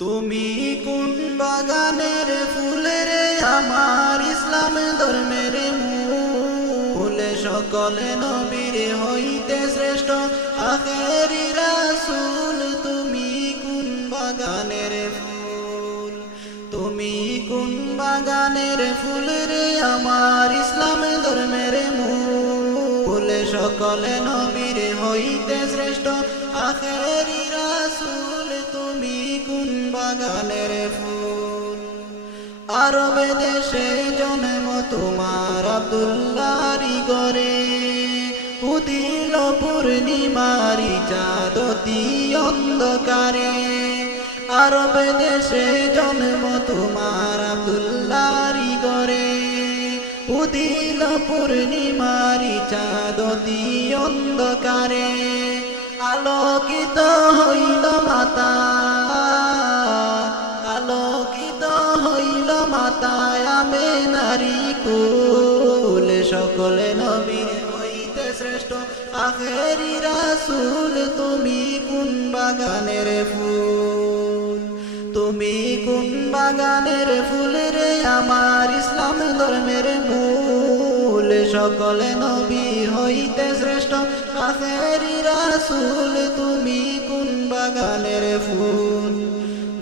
তুমি কোন বাগানের ফুলের আমার ইসলাম ধর্মের মূল সকল নবীর হইতে শ্রেষ্ঠ আখেরি রাসূল তুমি কোন বাগানের ফুল তুমি কোন বাগানের ফুলের আমার ইসলাম ধর্মের মূল সকল নবীর হইতে শ্রেষ্ঠ আখেরি রাসূল তুমি কোন বাগানের ফুল আরব দেশে জন্ম তোমার আব্দুল্লাহরি ঘরে উদিল পূর্ণিমারি চাঁদ অতি অন্ধকারে আরব দেশে জন্ম তোমার আব্দুল্লাহরি ঘরে উদিল পূর্ণিমারি চাঁদ অতি অন্ধকারে আলোকিত হইল মাতা আলোকিত হইল মাতায় আমেনারি কুল সকল নবীর হইতে শ্রেষ্ঠ আখেরি রাসূল তুমি কোন বাগানের ফুল তুমি কোন বাগানের ফুল রে আমার ইসলাম ধর্মের মূল সকল নবী হইতে শ্রেষ্ঠ আখেরি রাসূল তুমি কোন বাগানের ফুল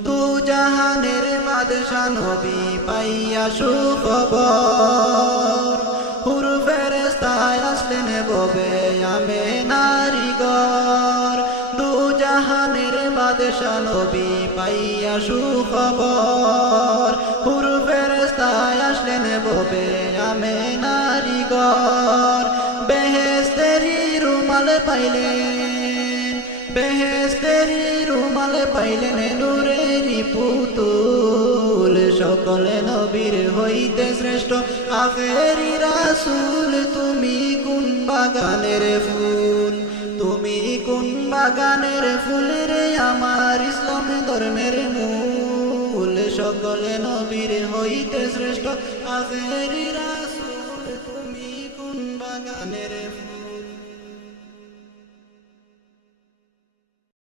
দু জাহানের বাদশা নবী পাইয়া সুখবর হুর ফেরেশতায় আসলেন ববে আমেনারি ঘর দু জাহানের বাদশা নবী পাইয়া সুখবর হুর ফেরেশতায় আসলেন ববে আমেনারি ঘর বেহেশতেরি রুমাল পাইলেন বেহেশতেরি রুমাল পাইলেন নূরেরি পুতুল সকল নবীর হইতে শ্রেষ্ঠ আখেরি রাসূল তুমি কোন বাগানের ফুল তুমি কোন বাগানের ফুল রে আমার ইসলাম ধর্মের মূল সকল নবীর হইতে শ্রেষ্ঠ আখেরি রাসূল তুমি কোন বাগানের ফুল।